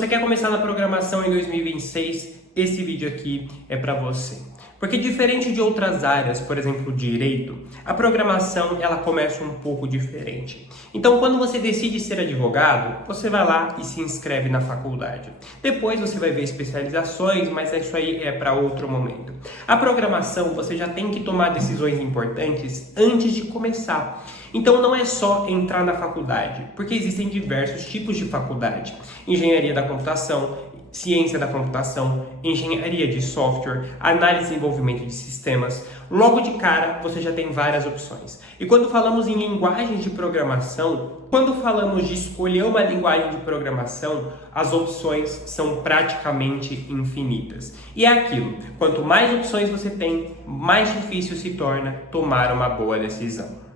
Você quer começar na programação em 2026? Esse vídeo aqui é para você. Porque diferente de outras áreas, por exemplo, direito, a programação ela começa um pouco diferente. Então, quando você decide ser advogado, você vai lá e se inscreve na faculdade. Depois você vai ver especializações, mas isso aí é para outro momento. A programação, você já tem que tomar decisões importantes antes de começar. Então não é só entrar na faculdade, porque existem diversos tipos de faculdade. Engenharia da computação, ciência da computação, engenharia de software, análise e desenvolvimento de sistemas. Logo de cara, você já tem várias opções. E quando falamos em linguagens de programação, quando falamos de escolher uma linguagem de programação, as opções são praticamente infinitas. E é aquilo, quanto mais opções você tem, mais difícil se torna tomar uma boa decisão.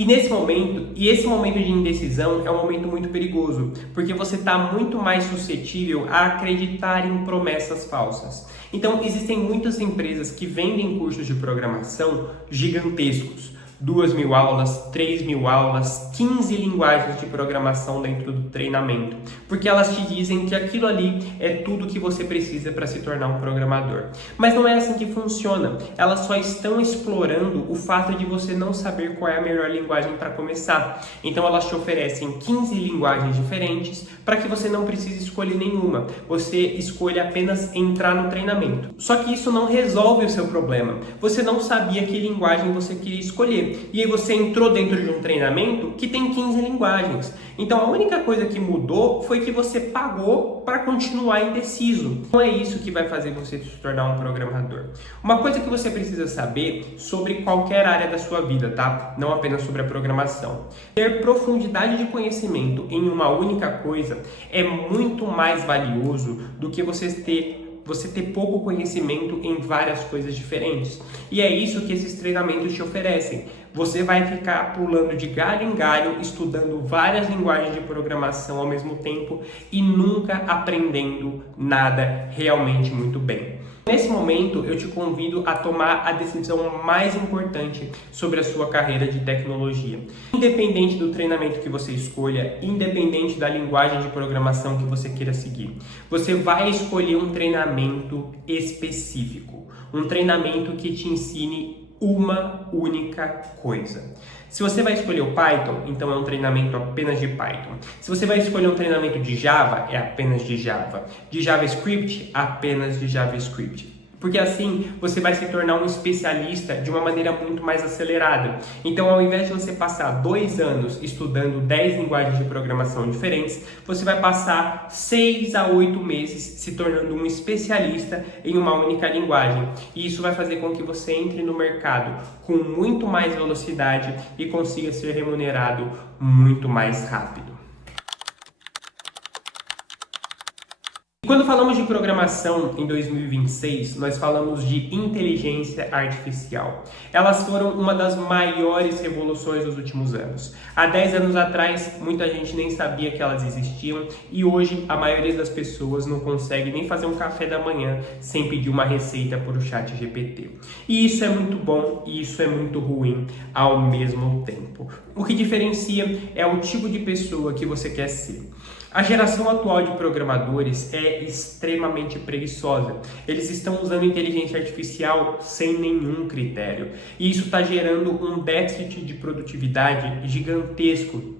E esse momento de indecisão é um momento muito perigoso, porque você está muito mais suscetível a acreditar em promessas falsas. Então, existem muitas empresas que vendem cursos de programação gigantescos. 2.000 aulas, 3.000 aulas, 15 linguagens de programação dentro do treinamento, porque elas te dizem que aquilo ali é tudo que você precisa para se tornar um programador. Mas não é assim que funciona, elas só estão explorando o fato de você não saber qual é a melhor linguagem para começar. Então elas te oferecem 15 linguagens diferentes para que você não precise escolher nenhuma, você escolhe apenas entrar no treinamento. Só que isso não resolve o seu problema, você não sabia que linguagem você queria escolher. E aí você entrou dentro de um treinamento que tem 15 linguagens. Então a única coisa que mudou foi que você pagou para continuar indeciso. Não é isso que vai fazer você se tornar um programador. Uma coisa que você precisa saber sobre qualquer área da sua vida, tá? Não apenas sobre a programação. Ter profundidade de conhecimento em uma única coisa é muito mais valioso do que você ter pouco conhecimento em várias coisas diferentes. E é isso que esses treinamentos te oferecem. Você vai ficar pulando de galho em galho, estudando várias linguagens de programação ao mesmo tempo e nunca aprendendo nada realmente muito bem. Nesse momento, eu te convido a tomar a decisão mais importante sobre a sua carreira de tecnologia. Independente do treinamento que você escolha, independente da linguagem de programação que você queira seguir, você vai escolher um treinamento específico, um treinamento que te ensine uma única coisa. Se você vai escolher o Python, então é um treinamento apenas de Python. Se você vai escolher um treinamento de Java, é apenas de Java. De JavaScript, apenas de JavaScript. Porque assim você vai se tornar um especialista de uma maneira muito mais acelerada. Então, ao invés de você passar 2 anos estudando 10 linguagens de programação diferentes, você vai passar 6 a 8 meses se tornando um especialista em uma única linguagem. E isso vai fazer com que você entre no mercado com muito mais velocidade e consiga ser remunerado muito mais rápido. Quando falamos de programação em 2026, nós falamos de inteligência artificial. Elas foram uma das maiores revoluções dos últimos anos. Há 10 anos atrás, muita gente nem sabia que elas existiam e hoje a maioria das pessoas não consegue nem fazer um café da manhã sem pedir uma receita por o ChatGPT. E isso é muito bom e isso é muito ruim ao mesmo tempo. O que diferencia é o tipo de pessoa que você quer ser. A geração atual de programadores é extremamente preguiçosa. Eles estão usando inteligência artificial sem nenhum critério. E isso está gerando um déficit de produtividade gigantesco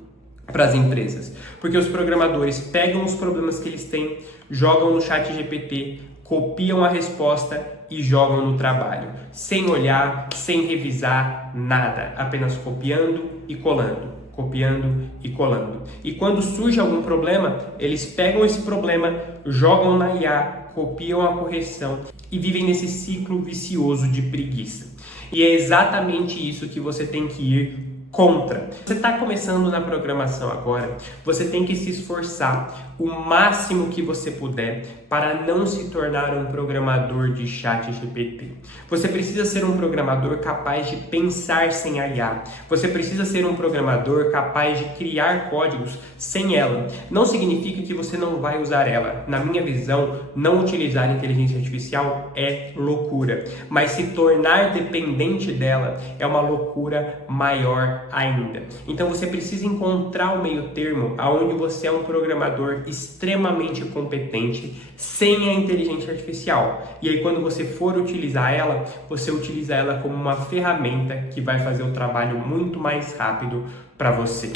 para as empresas. Porque os programadores pegam os problemas que eles têm, jogam no ChatGPT, copiam a resposta e jogam no trabalho. Sem olhar, sem revisar, nada. Apenas copiando e colando. Copiando e colando. E quando surge algum problema, eles pegam esse problema, jogam na IA, copiam a correção e vivem nesse ciclo vicioso de preguiça. E é exatamente isso que você tem que ir contra. Você está começando na programação agora, você tem que se esforçar o máximo que você puder para não se tornar um programador de ChatGPT. Você precisa ser um programador capaz de pensar sem a IA. Você precisa ser um programador capaz de criar códigos sem ela. Não significa que você não vai usar ela. Na minha visão, não utilizar a inteligência artificial é loucura. Mas se tornar dependente dela é uma loucura maior melhor ainda. Então você precisa encontrar o meio termo aonde você é um programador extremamente competente sem a inteligência artificial. E aí quando você for utilizar ela, você utiliza ela como uma ferramenta que vai fazer o trabalho muito mais rápido para você.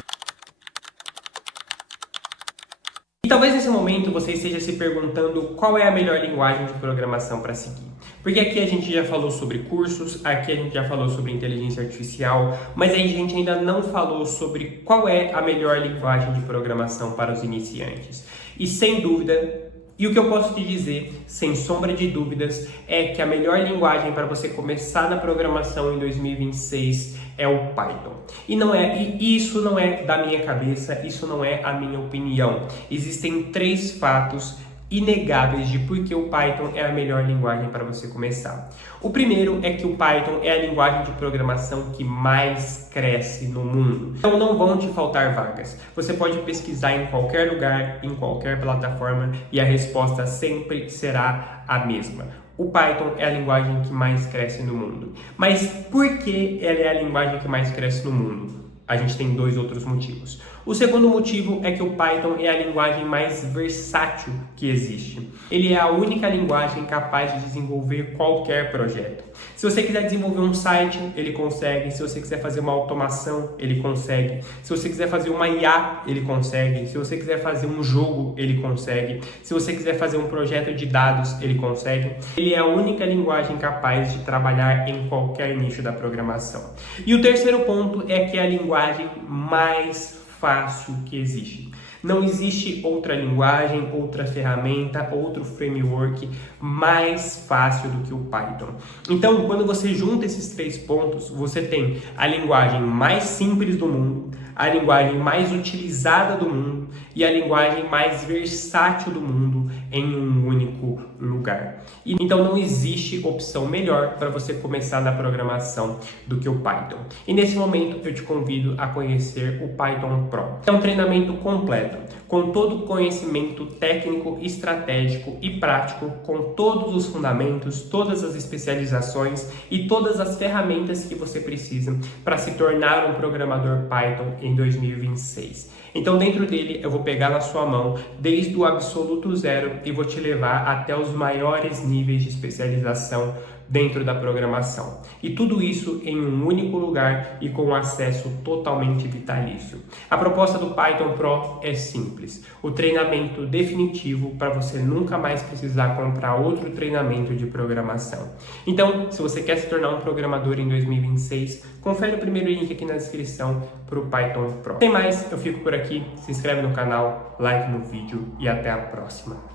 E talvez nesse momento você esteja se perguntando qual é a melhor linguagem de programação para seguir. Porque aqui a gente já falou sobre cursos, aqui a gente já falou sobre inteligência artificial, mas aí a gente ainda não falou sobre qual é a melhor linguagem de programação para os iniciantes. E sem dúvida, e o que eu posso te dizer, sem sombra de dúvidas, é que a melhor linguagem para você começar na programação em 2026 é o Python. E isso não é da minha cabeça, isso não é a minha opinião. Existem 3 fatos inegáveis de por que o Python é a melhor linguagem para você começar. O primeiro é que o Python é a linguagem de programação que mais cresce no mundo. Então não vão te faltar vagas. Você pode pesquisar em qualquer lugar, em qualquer plataforma e a resposta sempre será a mesma. O Python é a linguagem que mais cresce no mundo. Mas por que ela é a linguagem que mais cresce no mundo? A gente tem 2 outros motivos. O segundo motivo é que o Python é a linguagem mais versátil que existe. Ele é a única linguagem capaz de desenvolver qualquer projeto. Se você quiser desenvolver um site, ele consegue. Se você quiser fazer uma automação, ele consegue. Se você quiser fazer uma IA, ele consegue. Se você quiser fazer um jogo, ele consegue. Se você quiser fazer um projeto de dados, ele consegue. Ele é a única linguagem capaz de trabalhar em qualquer nicho da programação. E o terceiro ponto é que é a linguagem mais fácil que existe. Não existe outra linguagem, outra ferramenta, outro framework mais fácil do que o Python. Então, quando você junta esses 3 pontos, você tem a linguagem mais simples do mundo, a linguagem mais utilizada do mundo e a linguagem mais versátil do mundo em um único lugar. Então não existe opção melhor para você começar na programação do que o Python. E nesse momento eu te convido a conhecer o Python Pro. É um treinamento completo, com todo o conhecimento técnico, estratégico e prático, com todos os fundamentos, todas as especializações e todas as ferramentas que você precisa para se tornar um programador Python em 2026. Então dentro dele eu vou pegar na sua mão desde o absoluto zero e vou te levar até os maiores níveis de especialização dentro da programação. E tudo isso em um único lugar e com acesso totalmente vitalício. A proposta do Python Pro é simples. O treinamento definitivo para você nunca mais precisar comprar outro treinamento de programação. Então, se você quer se tornar um programador em 2026, confere o primeiro link aqui na descrição para o Python Pro. Sem mais, eu fico por aqui. Se inscreve no canal, like no vídeo e até a próxima.